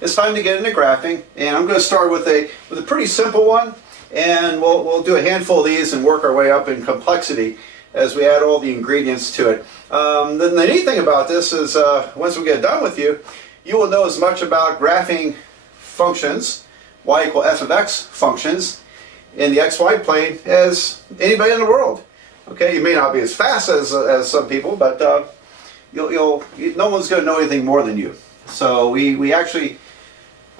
it's time to get into graphing, and I'm going to start with a pretty simple one, and we'll do a handful of these and work our way up in complexity as we add all the ingredients to it. The neat thing about this is once we get done with you, you will know as much about graphing functions, y equal f of x functions, in the xy plane as anybody in the world. Okay, you may not be as fast as some people, but no one's going to know anything more than you. So we actually,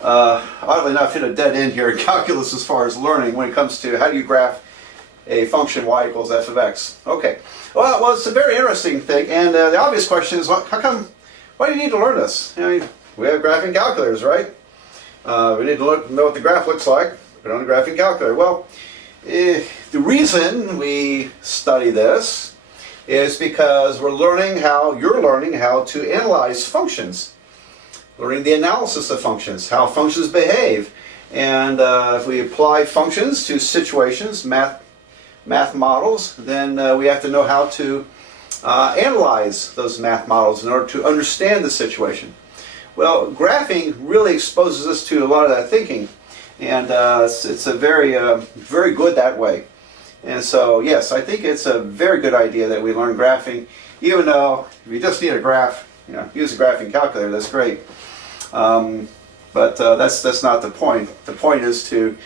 oddly enough, hit a dead end here in calculus as far as learning when it comes to how do you graph a function y equals f of x. Okay, well it's a very interesting thing, and the obvious question is, why do you need to learn this? I mean, we have graphing calculators, right? We need to know what the graph looks like. Put on a graphing calculator. Well, the reason we study this is because you're learning how to analyze functions. Learning the analysis of functions, how functions behave. And if we apply functions to situations, math models, then we have to know how to analyze those math models in order to understand the situation. Well, graphing really exposes us to a lot of that thinking, and it's a very good that way. And so, yes, I think it's a very good idea that we learn graphing, even though if you just need a graph, use a graphing calculator, that's great. But that's not the point. The point is to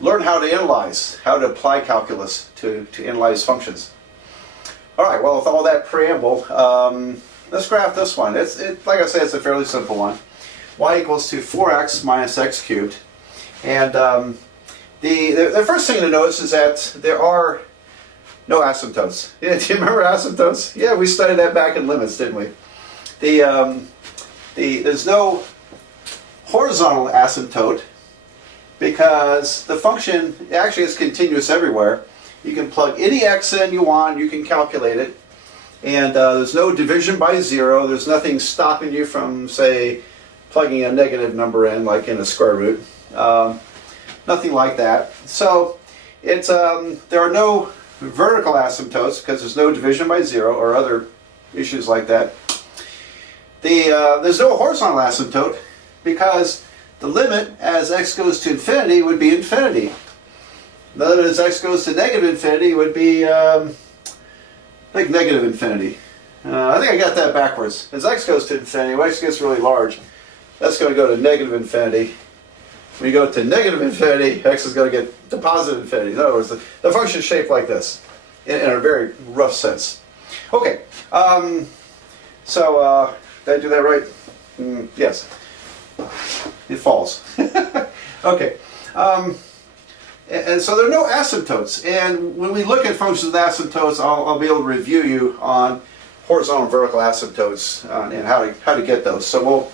learn how to analyze, how to apply calculus to analyze functions. All right, well, with all that preamble, let's graph this one. Like I said, it's a fairly simple one. Y equals to 4x minus x cubed. And the first thing to notice is that there are no asymptotes. Yeah, do you remember asymptotes? Yeah, we studied that back in limits, didn't we? There's no horizontal asymptote because the function actually is continuous everywhere. You can plug any x in you want, you can calculate it, and there's no division by zero. There's nothing stopping you from, say, plugging a negative number in, like in a square root. Nothing like that. So there are no vertical asymptotes because there's no division by zero or other issues like that. There's no horizontal asymptote because the limit as x goes to infinity would be infinity. The limit as x goes to negative infinity would be like negative infinity. I think I got that backwards. As x goes to infinity, when x gets really large, that's going to go to negative infinity. When you go to negative infinity, x is going to get to positive infinity. In other words, the function is shaped like this in a very rough sense. Okay, so did I do that right? Yes. It falls. Okay. And so there are no asymptotes. And when we look at functions with asymptotes, I'll be able to review you on horizontal and vertical asymptotes and how to get those. So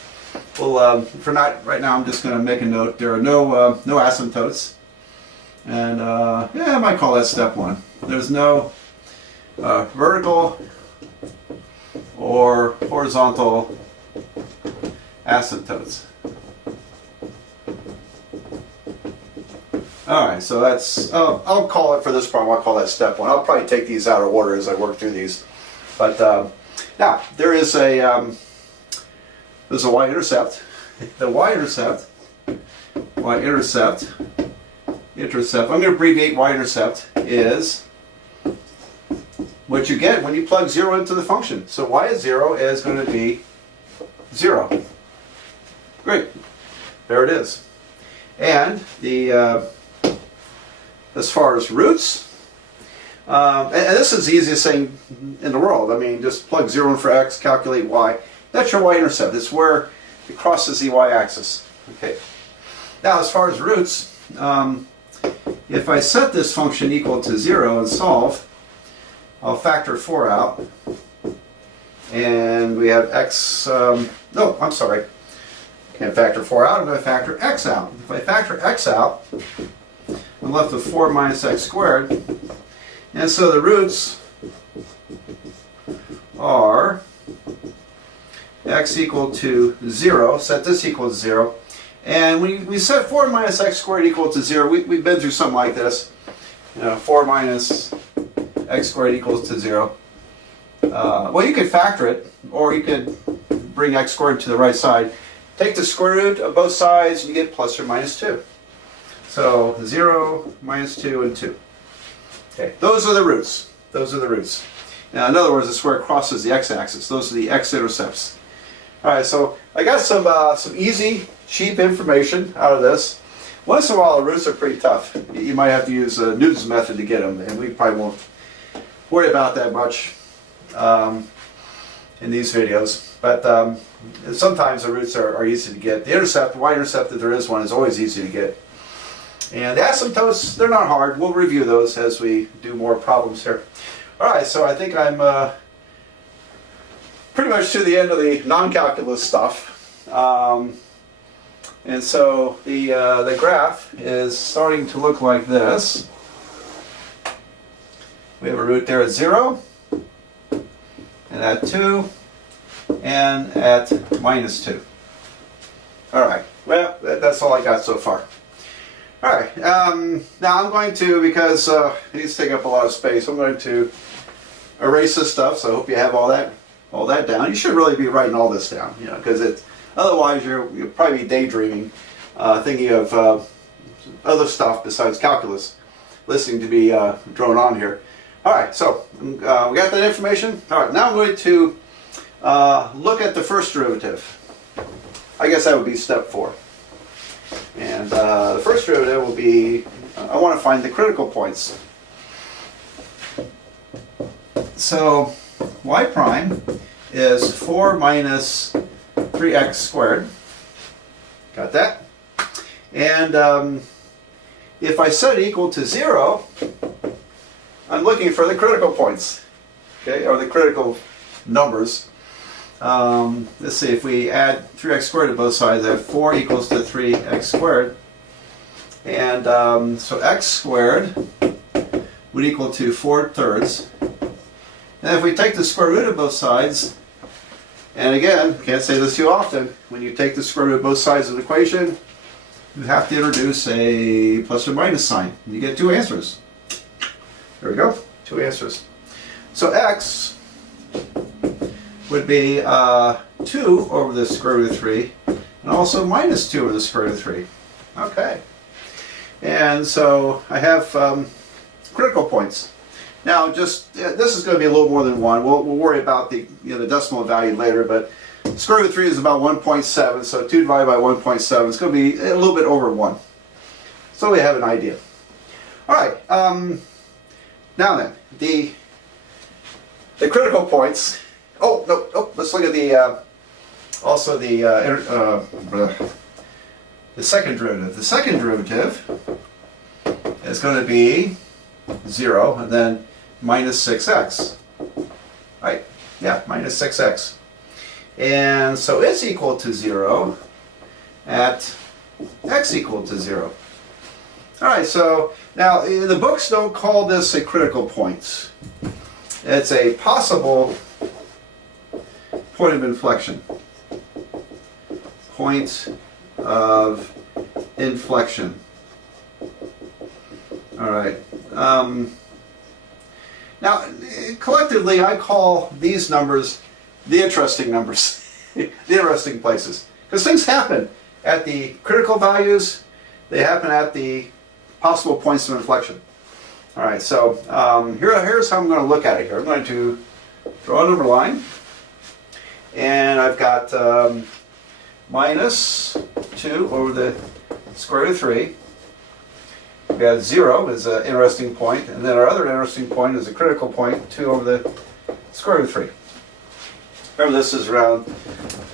for right now, I'm just going to make a note. There are no asymptotes. And yeah, I might call that step one. There's no vertical or horizontal asymptotes. Alright, so that's, I'll call it for this problem, I'll call that step one. I'll probably take these out of order as I work through these. But now, there's a y-intercept. The y-intercept, I'm going to abbreviate y-intercept, is what you get when you plug 0 into the function. So y is 0 is going to be 0. Great. There it is. And as far as roots, and this is the easiest thing in the world. I mean, just plug 0 in for x, calculate y. That's your y-intercept. It's where it crosses the y-axis. Okay. Now, as far as roots, if I set this function equal to 0 and solve, I'll factor 4 out. And we have x, no, I'm sorry. Can't factor 4 out, I'm going to factor x out. If I factor x out, I'm left with 4 minus x squared. And so the roots are x equal to 0, set this equal to 0. And when we set 4 minus x squared equal to 0, we've been through something like this. 4 minus x squared equals to 0. Well, you could factor it, or you could bring x squared to the right side. take the square root of both sides and you get plus or minus 2. So 0, minus 2, and 2. Okay, those are the roots. Those are the roots. Now, in other words, the square crosses the x-axis. Those are the x-intercepts. All right, so I got some easy, cheap information out of this. Once in a while, the roots are pretty tough. You might have to use Newton's method to get them, and we probably won't worry about that much in these videos. But sometimes the roots are easy to get. The intercept, y-intercept, if there is one, is always easy to get. And the asymptotes, they're not hard. We'll review those as we do more problems here. All right, so I think I'm pretty much to the end of the non-calculus stuff. And so the graph is starting to look like this. We have a root there at 0, and at 2, and at minus 2. All right, well, that's all I got so far. All right, now I'm going to, because these take up a lot of space, I'm going to erase this stuff, so I hope you have all that down. You should really be writing all this down, you know, because it's, otherwise you'll probably be daydreaming, thinking of other stuff besides calculus, listening to be drone on here. All right, so we got that information. All right, now I'm going to look at the first derivative. I guess that would be step 4. And the first derivative will be, I want to find the critical points. So y prime is 4 minus 3x squared. Got that? And if I set it equal to 0, I'm looking for the critical points, okay, or the critical numbers. Let's see, if we add 3x squared to both sides, I have 4 equals to 3x squared. And so x squared would equal to 4/3. And if we take the square root of both sides, and again, can't say this too often, when you take the square root of both sides of the equation, you have to introduce a plus or minus sign. And you get 2 answers. There we go, 2 answers. So x would be 2 over the square root of 3, and also minus 2 over the square root of 3. Okay. And so I have critical points. Now, just this is going to be a little more than 1. We'll worry about the the decimal value later, but square root of 3 is about 1.7, so 2 divided by 1.7 is going to be a little bit over 1. So we have an idea. All right. Now then, the critical points. Oh no! Oh, let's look at the also the second derivative. The second derivative is going to be 0, and then minus 6x. Right? Yeah, minus 6x. And so it's equal to 0 at x equal to 0. All right, so now the books don't call this a critical point. It's a possible point of inflection. Point of inflection. All right. Now, collectively, I call these numbers the interesting numbers, the interesting places. Because things happen at the critical values, they happen at the possible points of inflection. All right, so here's how I'm going to look at it here. I'm going to draw a number line, and I've got minus 2 over the square root of 3. We have 0 is an interesting point, and then our other interesting point is a critical point, 2 over the square root of 3. Remember, this is around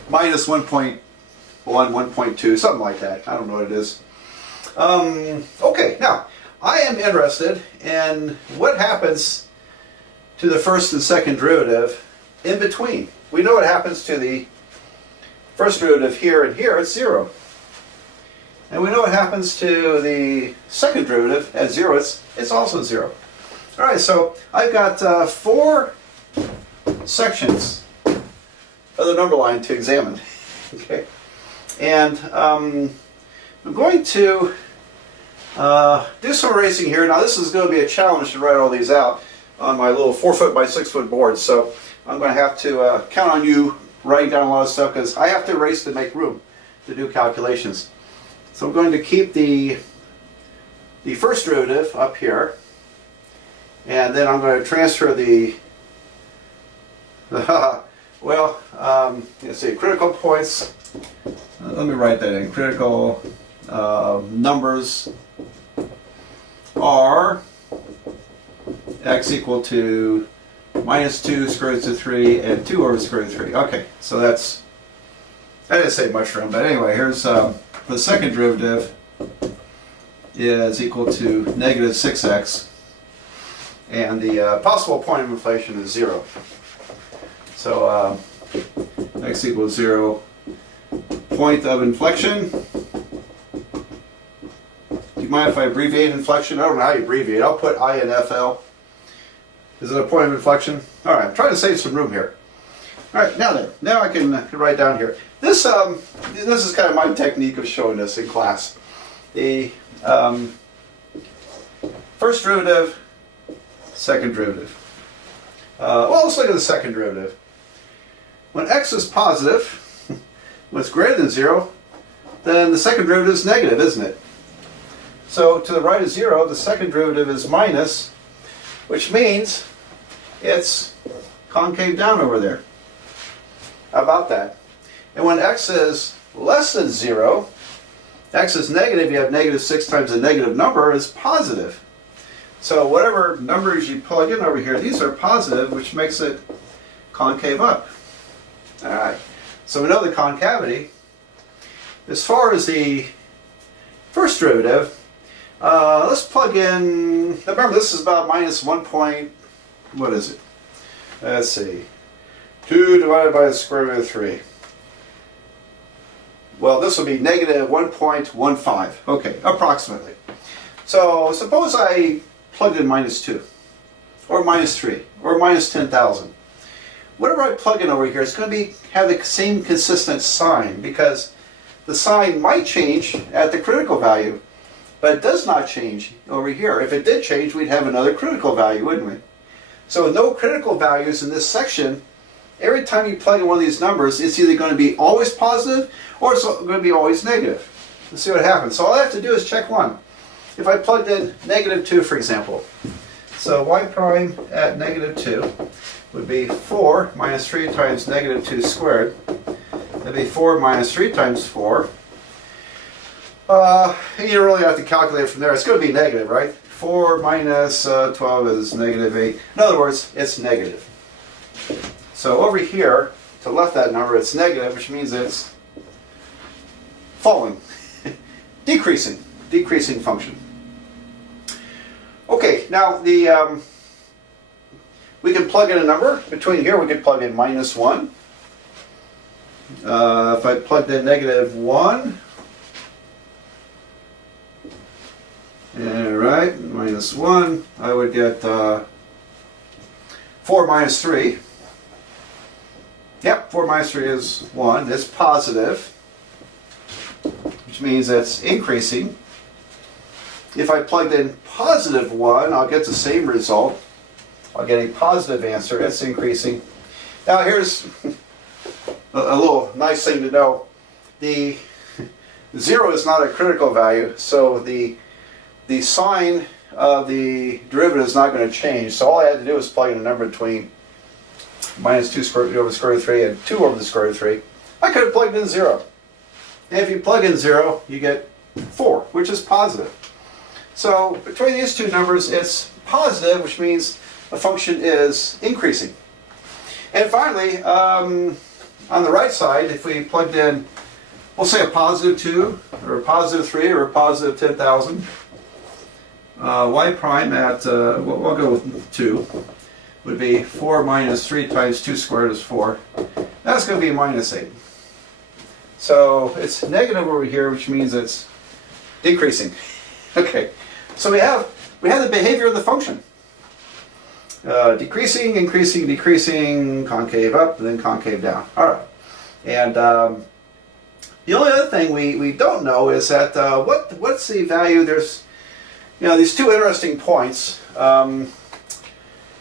minus 1.1, 1.2, something like that. I don't know what it is. Okay, now, I am interested in what happens to the first and second derivative in between. We know what happens to the first derivative here and here, it's 0. And we know what happens to the second derivative at 0, it's also 0. All right, so I've got 4 sections of the number line to examine. Okay, and I'm going to do some erasing here. Now this is going to be a challenge to write all these out on my little 4-foot by 6-foot board, so I'm going to have to count on you writing down a lot of stuff, because I have to erase to make room to do calculations. So I'm going to keep the first derivative up here, and then I'm going to transfer let's see, critical points. Let me write that in. Critical numbers are x equal to -2 square root of 3 and 2 over square root of 3. Okay, so that's, I didn't say much room, but anyway, here's the second derivative is equal to -6x, and the possible point of inflation is 0. So x equals 0, point of inflection. Do you mind if I abbreviate inflection? I don't know how you abbreviate. I'll put INFL. Is it a point of inflection? All right, I'm trying to save some room here. All right, now I can write down here. This is kind of my technique of showing this in class. The first derivative, second derivative. Well, let's look at the second derivative. When x is positive, when it's greater than 0, then the second derivative is negative, isn't it? So to the right of 0, the second derivative is minus, which means it's concave down over there. How about that? And when x is less than 0, x is negative, you have -6 times a negative number is positive. So whatever numbers you plug in over here, these are positive, which makes it concave up. All right, so we know the concavity. As far as the first derivative, let's plug in, remember this is about -1 point, what is it? Let's see, 2 divided by the square root of 3. Well, this will be -1.15, okay, approximately. So suppose I plugged in -2, or -3, or -10,000. Whatever I plug in over here, it's going to have the same consistent sign, because the sign might change at the critical value, but it does not change over here. If it did change, we'd have another critical value, wouldn't we? So with no critical values in this section, every time you plug in one of these numbers, it's either going to be always positive or it's going to be always negative. Let's see what happens. So all I have to do is check one. If I plugged in -2, for example, so y prime at -2 would be 4 minus 3 times -2 squared. That'd be 4 minus 3 times 4. You don't really have to calculate from there. It's going to be negative, right? 4 minus 12 is -8. In other words, it's negative. So over here, to the left of that number, it's negative, which means it's falling, decreasing function. Okay, now we can plug in a number. Between here, we could plug in -1. If I plugged in -1, right, -1, I would get 4 minus 3. Yep, 4 minus 3 is 1. It's positive, which means it's increasing. If I plugged in +1, I'll get the same result. I'll get a positive answer. It's increasing. Now here's a little nice thing to know. The 0 is not a critical value, so the sign of the derivative is not going to change. So all I had to do was plug in a number between -2 square root over the square root of 3 and 2 over the square root of 3. I could have plugged in 0. And if you plug in 0, you get 4, which is positive. So between these two numbers, it's positive, which means the function is increasing. And finally, on the right side, if we plugged in, we'll say a +2, or a +3, or a +10,000, y prime at, we'll go with 2, would be 4 minus 3 times 2 squared is 4. That's going to be -8. So it's negative over here, which means it's decreasing. Okay, so we have the behavior of the function. Decreasing, increasing, decreasing, concave up, and then concave down. All right. And the only other thing we don't know is that what's the value? There's these two interesting points.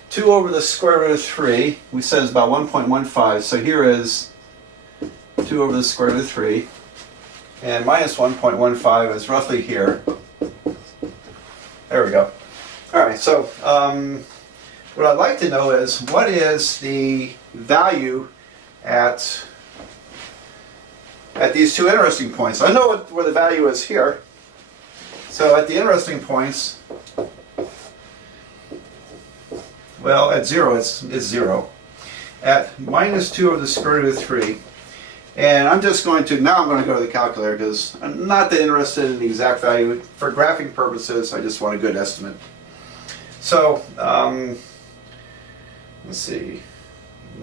2 over the square root of 3, we said is about 1.15. So here is 2 over the square root of 3. and minus 1.15 is roughly here. There we go. All right, so what I'd like to know is what is the value at these two interesting points. I know where the value is here. So at the interesting points, well, at 0 it's 0. At minus 2 over the square root of 3, and I'm just going to, now I'm going to go to the calculator because I'm not that interested in the exact value. For graphing purposes, I just want a good estimate. So, let's see,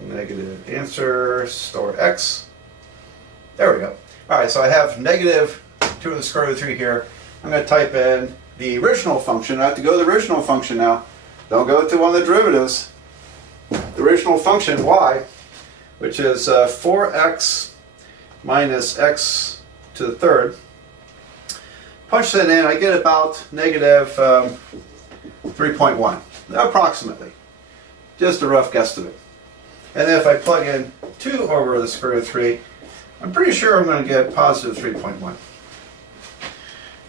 negative answer, store x. There we go. All right, so I have negative 2 to the square root of 3 here. I'm going to type in the original function. I have to go to the original function now. Don't go to one of the derivatives. The original function, y, which is 4x minus x to the third. Punch that in, I get about negative 3.1, approximately. Just a rough guesstimate. And then if I plug in 2 over the square root of 3, I'm pretty sure I'm going to get positive 3.1. All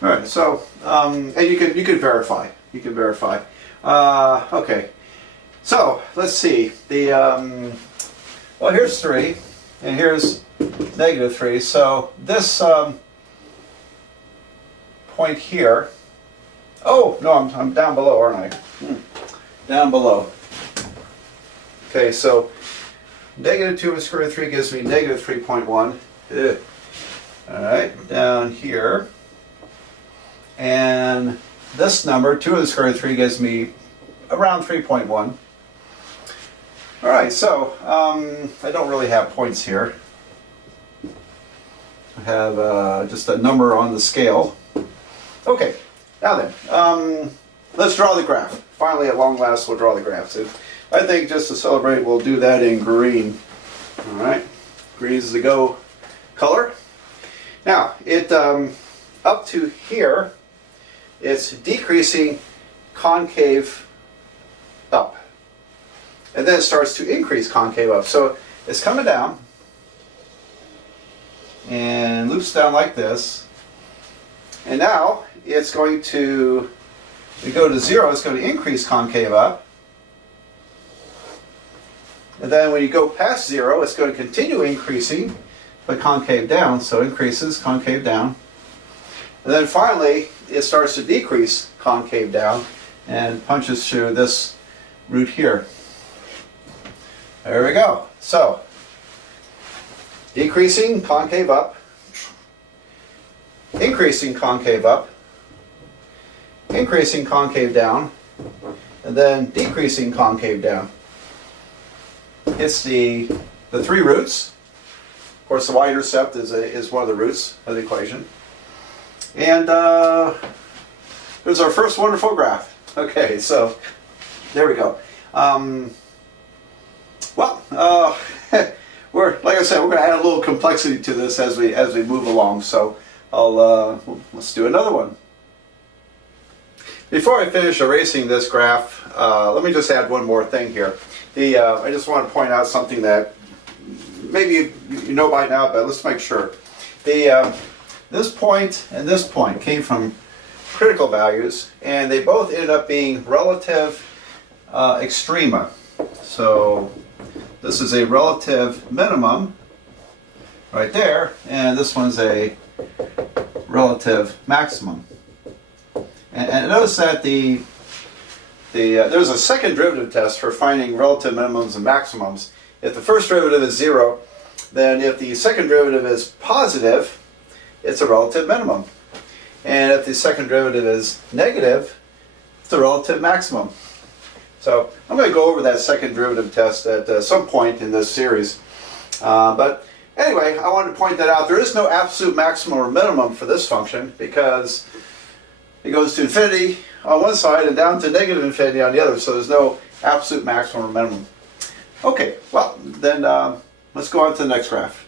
right, so, and you can verify. You can verify. Okay, so let's see. Well, here's 3, and here's negative 3. So this point here. Oh no, I'm down below, aren't I? Down below. Okay, so negative 2 over the square root of 3 gives me negative 3.1. All right, down here. And this number, 2 over the square root of 3, gives me around 3.1. All right, so I don't really have points here. I have just a number on the scale. Okay, now then, let's draw the graph. Finally, at long last, we'll draw the graph. So I think just to celebrate, we'll do that in green. All right, green is the go color. Now, it up to here, it's decreasing concave up. And then it starts to increase concave up. So it's coming down and loops down like this. And now it's going to, when you go to 0, it's going to increase concave up. And then when you go past 0, it's going to continue increasing, but concave down. So increases, concave down. And then finally, it starts to decrease concave down and punches through this root here. There we go. So, decreasing concave up, increasing concave up, increasing concave down, and then decreasing concave down. It's the 3 roots. Of course, the y-intercept is one of the roots of the equation. And there's our first wonderful graph. Okay, so there we go. We're, like I said, we're going to add a little complexity to this as we move along. So let's do another one. Before I finish erasing this graph, let me just add one more thing here. I just want to point out something that maybe you know by now, but let's make sure. This point and this point came from critical values, and they both ended up being relative extrema. So this is a relative minimum right there, and this one's a relative maximum. And notice that there's a second derivative test for finding relative minimums and maximums. If the first derivative is 0, then if the second derivative is positive, it's a relative minimum. And if the second derivative is negative, it's a relative maximum. So I'm going to go over that second derivative test at some point in this series. But anyway, I wanted to point that out. There is no absolute maximum or minimum for this function because it goes to infinity on one side and down to negative infinity on the other. So there's no absolute maximum or minimum. Okay, well, then let's go on to the next graph.